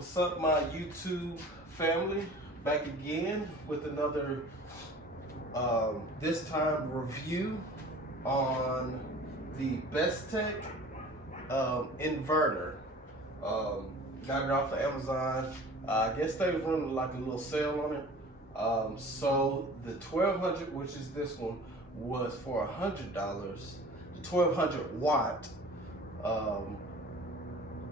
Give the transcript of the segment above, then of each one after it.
What's up, my YouTube family? Back again with another, this time review on the Bestek Inverter. Got it off of Amazon. I guess they was running like a little sale on it. So the 1200, which is this one, was for $100. The 1200 watt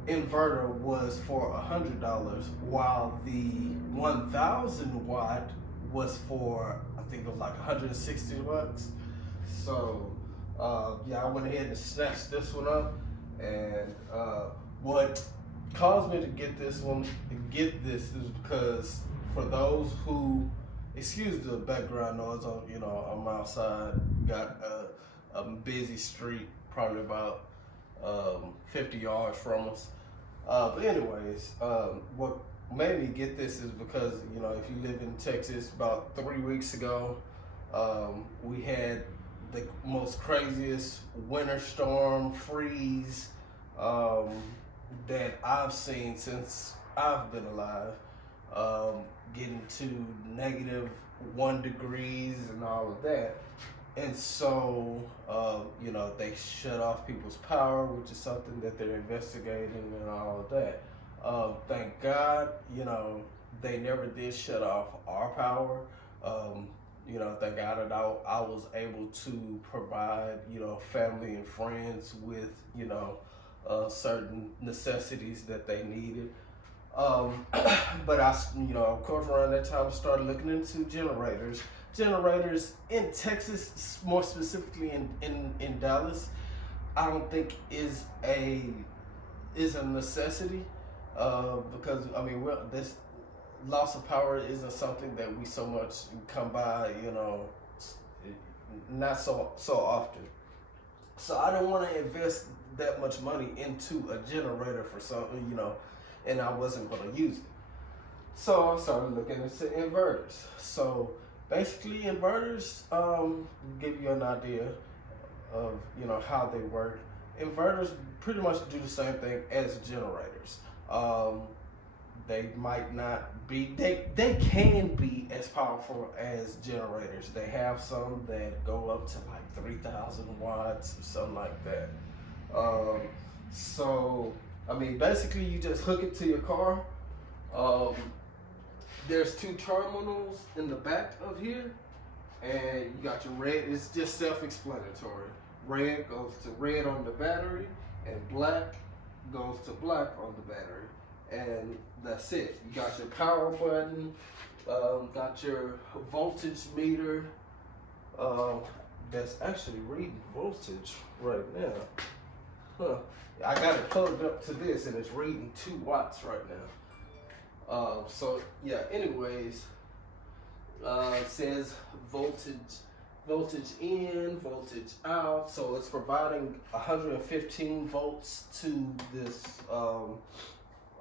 inverter was for $100, while the 1000 watt was for, I think it was like 160 bucks. So yeah, I went ahead and snatched this one up, and what caused me to get this is because for those who, excuse the background noise, I'm outside, got a busy street, probably about 50 yards from us. But anyways, what made me get this is because, if you live in Texas, about 3 weeks ago, we had the most craziest winter storm freeze that I've seen since I've been alive, getting to -1 degrees and all of that. And so, they shut off people's power, which is something that they're investigating and all of that. Thank God, they never did shut off our power. Thank God that I was able to provide, family and friends with, certain necessities that they needed. But I, of course, around that time, I started looking into generators. Generators in Texas, more specifically in Dallas, I don't think is a necessity, because this loss of power isn't something that we so much come by, not so often. So I don't want to invest that much money into a generator for something, and I wasn't going to use it. So I started looking into inverters. So basically, inverters give you an idea of how they work. Inverters pretty much do the same thing as generators. They might not be, they can be as powerful as generators. They have some that go up to like 3,000 watts or something like that. So basically you just hook it to your car. There's 2 terminals in the back of here, and you got your red. It's just self-explanatory. Red goes to red on the battery, and black goes to black on the battery, and that's it. You got your power button, got your voltage meter, that's actually reading voltage right now. I got it plugged up to this, and it's reading 2 watts right now. So yeah, anyways, it says voltage in, voltage out. So it's providing 115 volts to this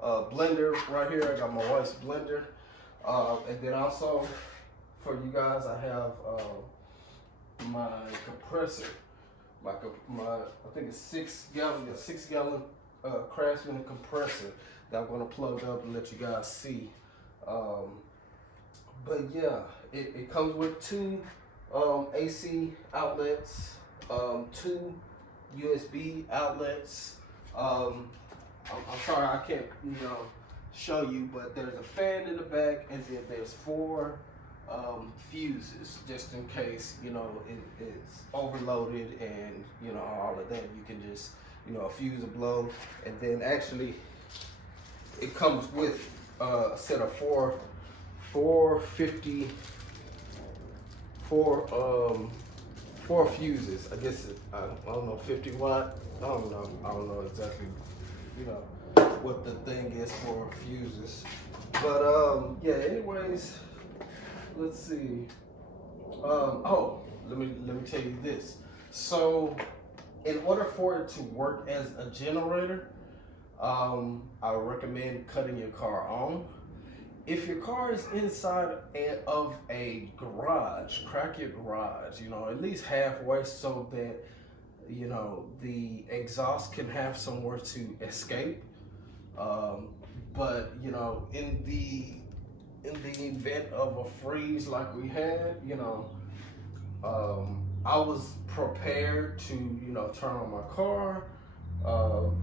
blender right here. I got my wife's blender, and then also for you guys, I have my compressor. My I think it's 6 gallon Craftsman compressor that I'm gonna plug up and let you guys see. But yeah, it comes with 2 AC outlets, 2 USB outlets. I'm sorry I can't show you, but there's a fan in the back, and then there's 4 fuses, just in case it's overloaded and all of that. You can just a fuse will blow, and then actually it comes with a set of 4 fuses. I guess I don't know, 50 watt. I don't know exactly what the thing is for fuses. But yeah, anyways, let's see. Let me tell you this. So in order for it to work as a generator, I would recommend cutting your car on. If your car is inside of a garage, crack your garage, at least halfway, so that the exhaust can have somewhere to escape. But you know, in the event of a freeze like we had, you know, I was prepared to, you know, turn on my car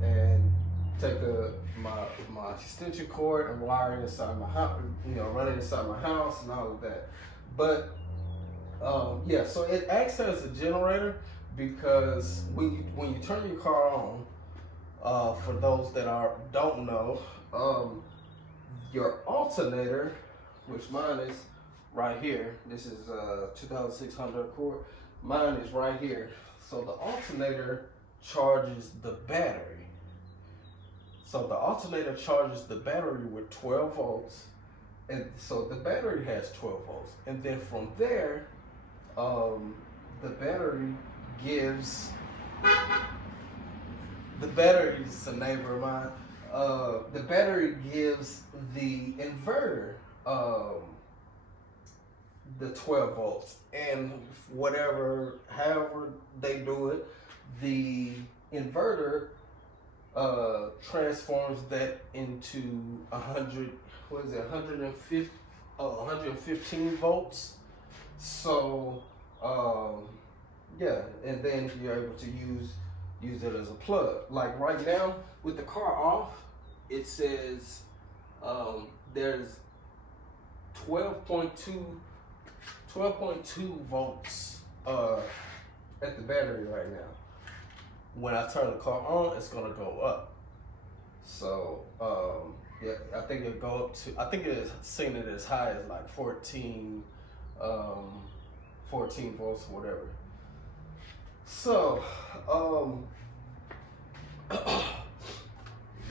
and take my extension cord and wire it inside my house, you know, run it inside my house and all of that. But yeah, so it acts as a generator because when you turn your car on, for those that don't know, your alternator, which mine is right here. This is 2600 cord. Mine is right here. So the alternator charges the battery. So the alternator charges the battery with 12 volts. And so the battery has 12 volts. And then from there, the battery gives, the battery is a neighbor of mine. The battery gives the inverter the 12 volts, and however they do it, the inverter transforms that into 115 volts. So yeah, and then you're able to use it as a plug. Like right now with the car off, it says there's 12.2 volts at the battery right now. When I turn the car on, it's gonna go up. So yeah, I think it'll go up to, I think it's seen it as high as like 14 volts or whatever. So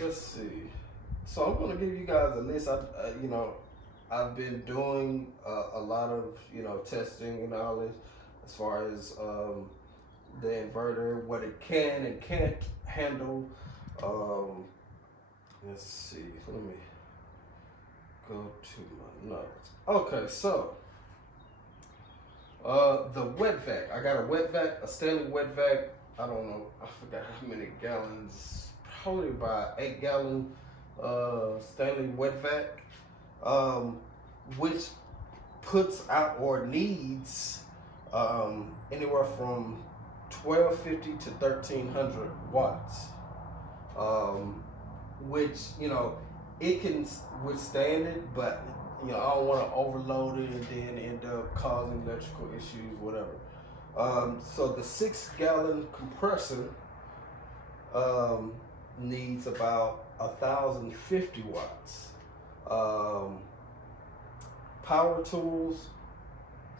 let's see. So I'm gonna give you guys a list. You know, I've been doing a lot of, you know, testing and all this as far as the inverter, what it can and can't handle. Let's see. Let me go to my notes. Okay, so the wet vac. I got a wet vac, a Stanley wet vac. I don't know. I forgot how many gallons. Probably about 8 gallon Stanley wet vac, which puts out or needs anywhere from 1250 to 1300 watts, which, you know, it can withstand it, but you know, I don't want to overload it and then end up causing electrical issues, whatever. So the 6 gallon compressor needs about 1050 watts. Power tools.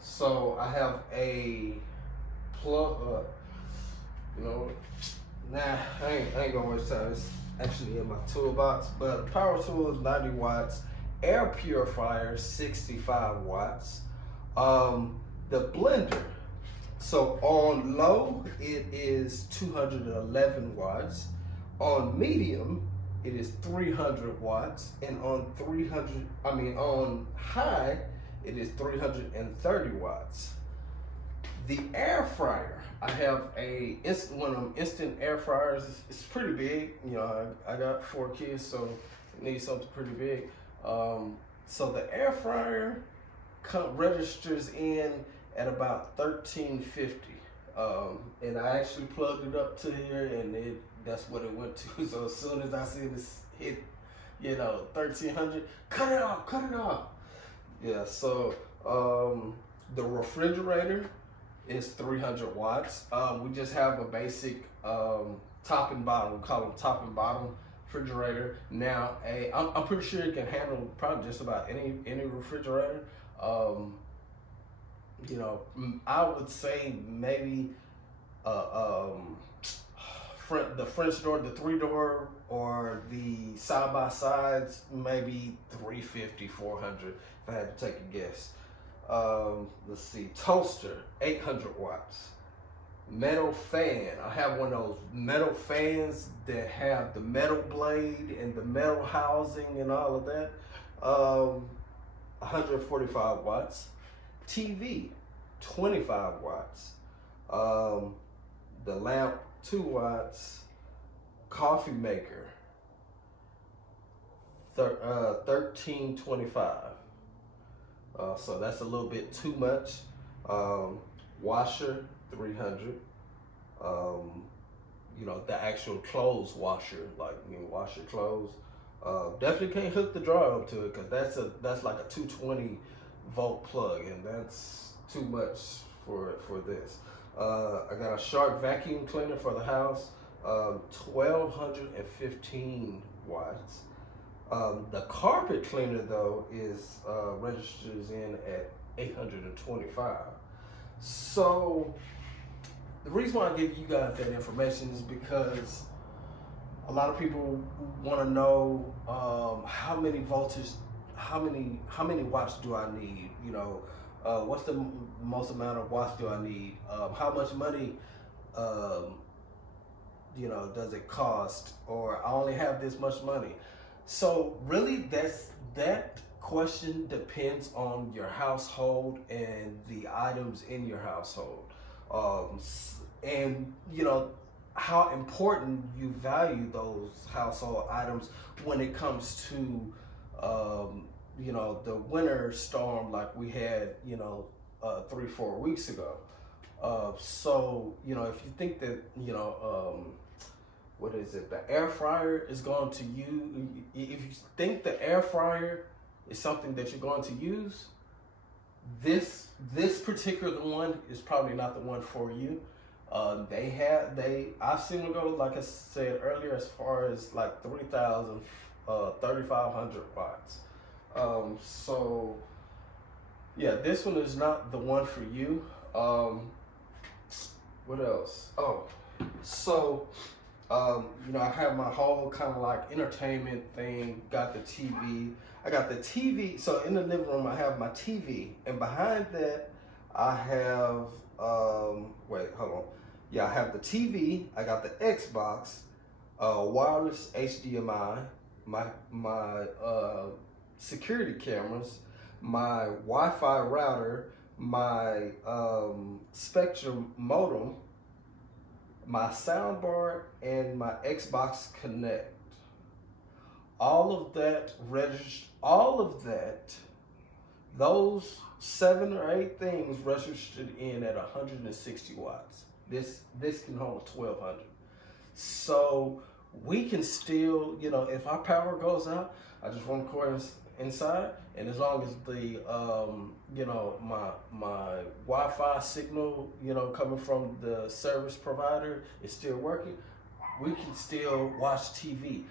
So I have a plug. You know, nah, I ain't gonna waste time. It's actually in my toolbox. But power tool is 90 watts. Air purifier 65 watts. The blender. So on low it is 211 watts. On medium it is 300 watts, and on on high it is 330 watts. The air fryer, I have one of them instant air fryers. It's pretty big. You know, I got 4 kids, so I need something pretty big. So the air fryer registers in at about 1350, and I actually plugged it up to here, and that's what it went to. So as soon as I see this hit, you know, 1300, cut it off. Yeah. So the refrigerator is 300 watts. We just have a basic top and bottom. We call them top and bottom refrigerator. Now, I'm pretty sure it can handle probably just about any refrigerator. You know, I would say maybe the French door, the 3-door, or the side-by-sides, maybe 350, 400, if I had to take a guess. Let's see, toaster, 800 watts. Metal fan, I have one of those metal fans that have the metal blade and the metal housing and all of that. 145 watts. TV, 25 watts. The lamp, 2 watts. Coffee maker, 1325. So that's a little bit too much. Washer 300. You know, the actual clothes washer, like wash your clothes. Definitely can't hook the dryer up to it because that's like a 220 volt plug, and that's too much for this. I got a Shark vacuum cleaner for the house, 1215 watts. The carpet cleaner though is registers in at 825. So the reason why I give you guys that information is because a lot of people want to know how many voltage, how many watts do I need? You know, what's the most amount of watts do I need? How much money, you know, does it cost? Or I only have this much money. So really, that question depends on your household and the items in your household, and you know how important you value those household items when it comes to you know, the winter storm like we had, you know, 3-4 weeks ago. So you know, if you think that, you know, what is it? The air fryer is going to use. If you think the air fryer is something that you're going to use, this particular one is probably not the one for you. I've seen them go, like I said earlier, as far as like 3,000, 3,500 watts. So yeah, this one is not the one for you. What else? Oh, so you know, I have my whole kind of like entertainment thing. Got the TV. I got the TV. So in the living room, I have my TV, and behind that, I have wait, hold on. Yeah, I have the TV. I got the Xbox, wireless HDMI, my security cameras, my Wi-Fi router, my Spectrum modem, my soundbar, and my Xbox Connect. All of that registered. All of that. Those 7 or 8 things registered in at 160 watts. This can hold 1,200. So we can still, you know, if our power goes out, I just run cords inside, and as long as the you know, my Wi-Fi signal, you know, coming from the service provider is still working, we can still watch TV.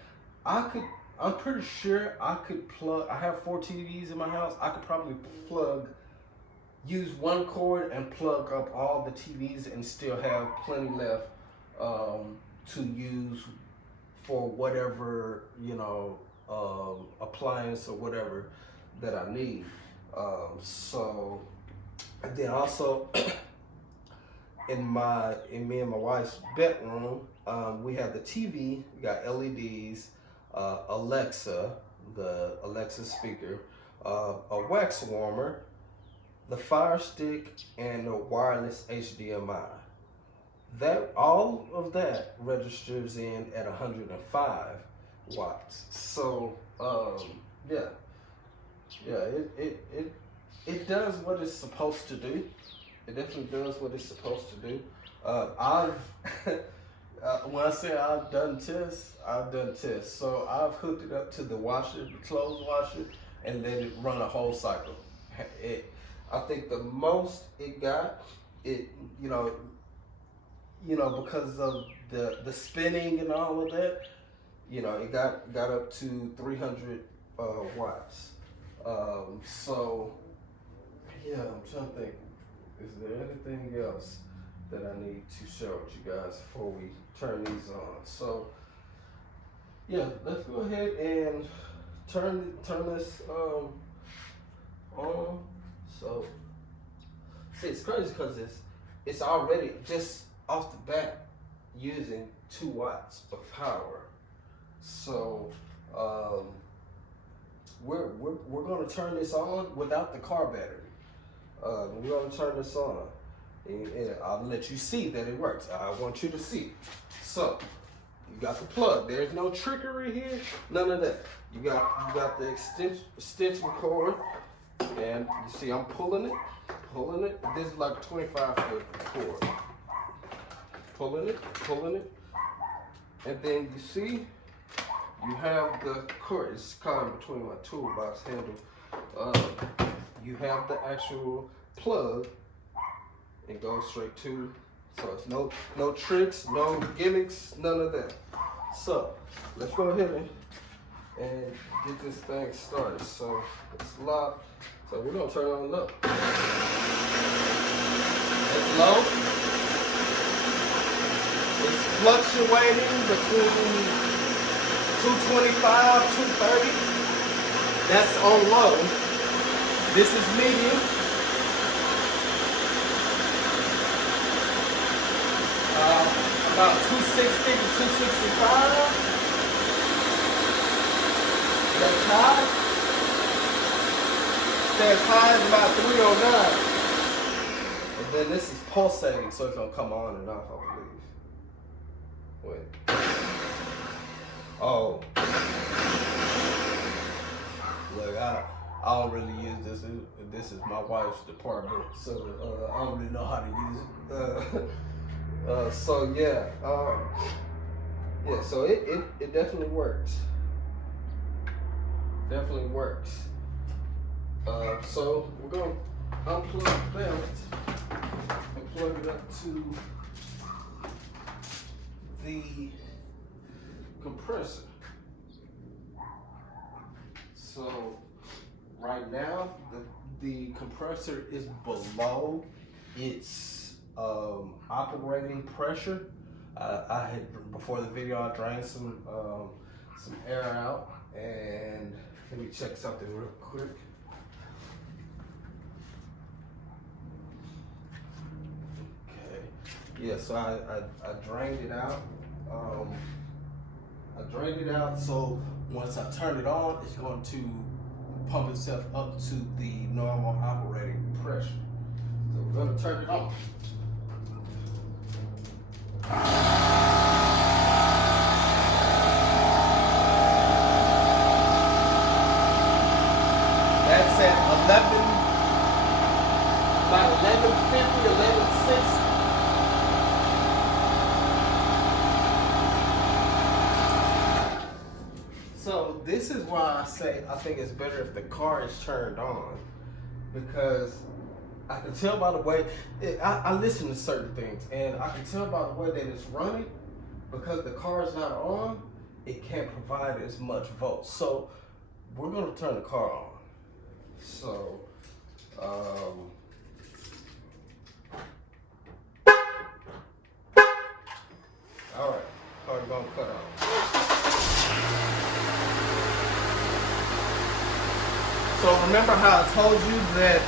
I'm pretty sure I could plug. I have 4 TVs in my house. I could probably use one cord and plug up all the TVs and still have plenty left to use for whatever, you know, appliance or whatever that I need. So, and then also in me and my wife's bedroom, we have the TV. We got LEDs, Alexa, the Alexa speaker, a wax warmer, the Fire Stick, and the wireless HDMI. That all of that registers in at 105 watts. So yeah, it does what it's supposed to do. It definitely does what it's supposed to do. I've when I say I've done tests. So I've hooked it up to the washer, the clothes washer, and let it run a whole cycle. I think the most it got, you know, because of the spinning and all of that, you know, it got up to 300 watts. So yeah, I'm trying to think. Is there anything else that I need to share with you guys before we turn these on? So yeah, let's go ahead and turn this on. So see, it's crazy because it's already just off the bat using 2 watts of power. So we're gonna turn this on without the car battery. We're gonna turn this on, and I'll let you see that it works. I want you to see. So you got the plug. There's no trickery here. None of that. You got the extension cord, and you see I'm pulling it. This is like a 25-foot cord. Pulling it, and then you see you have the cord. It's caught in between my toolbox handle. You have the actual plug, and goes straight to. So it's no tricks, no gimmicks, none of that. So let's go ahead and get this thing started. So it's locked. So we're gonna turn it on low. It's low. It's fluctuating between 225, 230. That's on low. This is medium. About 260 to 265. That's high. That's high is about 309. And then this is pulsating, so it's gonna come on and off, I believe. Wait. Oh. Look, I don't really use this. This is my wife's department, so I don't really know how to use it. So yeah, so it definitely works. Definitely works. So we're gonna unplug that and plug it up to the compressor. So right now the compressor is below its operating pressure. I had, before the video, I drained some air out, and let me check something real quick. Okay, yeah, so I drained it out. I drained it out, so once I turn it on, it's going to pump itself up to the normal operating pressure. So we're going to turn it on. That's at 1150, 1160. So this is why I say I think it's better if the car is turned on, because I can tell by the way, I listen to certain things, and I can tell by the way that it's running, because the car is not on, it can't provide as much volts. So we're going to turn the car on. So, all right, car's going to cut off. So remember how I told you that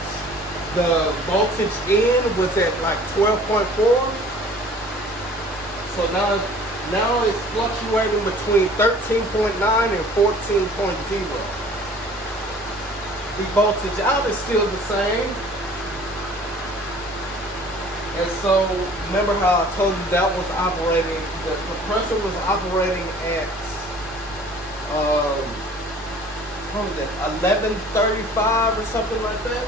the voltage in was at like 12.4? So now it's fluctuating between 13.9 and 14.0. The voltage out is still the same. And so remember how I told you that was operating, the compressor was operating at what was that, 1135 or something like that?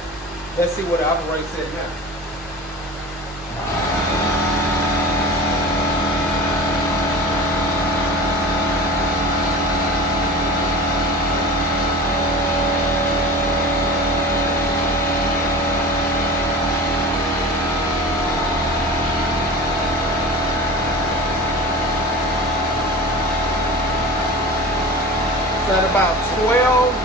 Let's see what it operates at now. It's at about 1250,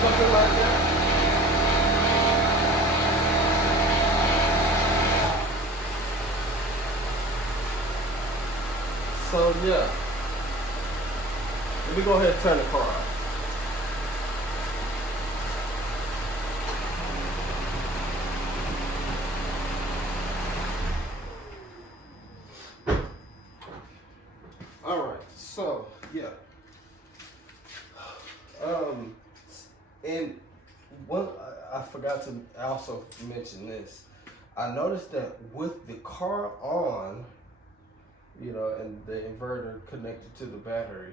something like that. So yeah, let me go ahead and turn the car off. All right, so yeah. And I forgot to also mention this. I noticed that with the car on, you know, and the inverter connected to the battery,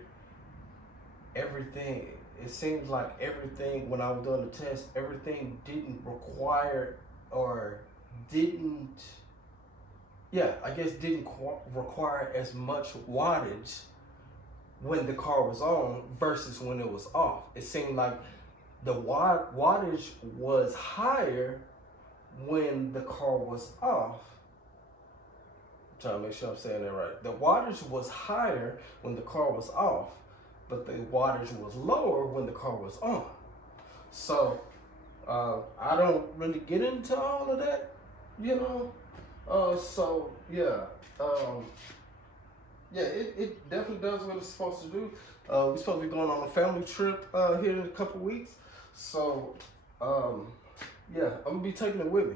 everything, it seems like everything, when I was doing the test, everything didn't require or didn't, yeah, I guess didn't require as much wattage when the car was on versus when it was off. It seemed like the wattage was higher when the car was off. I'm trying to make sure I'm saying that right. The wattage was higher when the car was off, but the wattage was lower when the car was on. So I don't really get into all of that, you know. So yeah, yeah, it definitely does what it's supposed to do. We're supposed to be going on a family trip here in a couple weeks. So yeah, I'm gonna be taking it with me.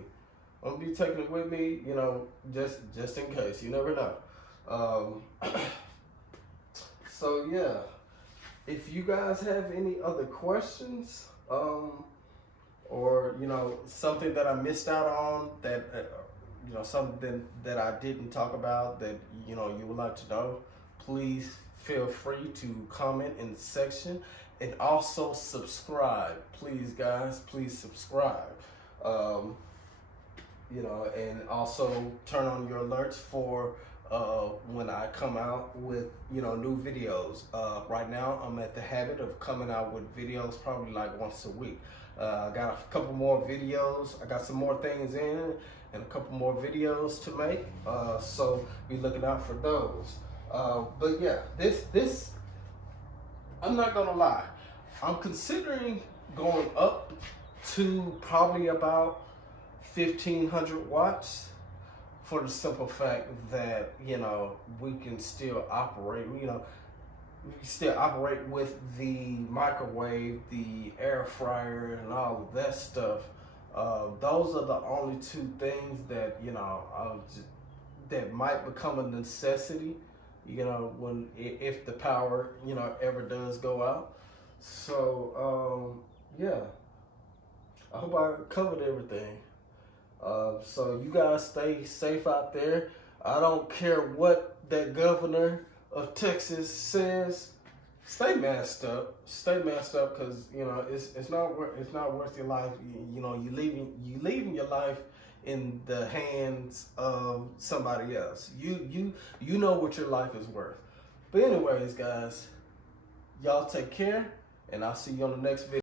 I'm gonna be taking it with me, you know, just in case. You never know. So yeah, if you guys have any other questions, or you know, something that I missed out on, that you know, something that I didn't talk about that you know you would like to know, please feel free to comment in the section, and also subscribe, please, guys. Please subscribe. You know, and also turn on your alerts for when I come out with, you know, new videos. Right now, I'm at the habit of coming out with videos probably like once a week. I got a couple more videos. I got some more things in and a couple more videos to make. So be looking out for those. But yeah, this, I'm not gonna lie. I'm considering going up to probably about 1,500 watts, for the simple fact that, you know, we can still operate, you know, we can still operate with the microwave, the air fryer, and all of that stuff. Those are the only two things that, you know, that might become a necessity, you know, if the power, you know, ever does go out. So yeah, I hope I covered everything. So you guys stay safe out there. I don't care what that governor of Texas says. Stay masked up. Stay masked up, because you know it's not worth your life. You know, you leaving your life in the hands of somebody else. You know what your life is worth. But anyways, guys, y'all take care, and I'll see you on the next video.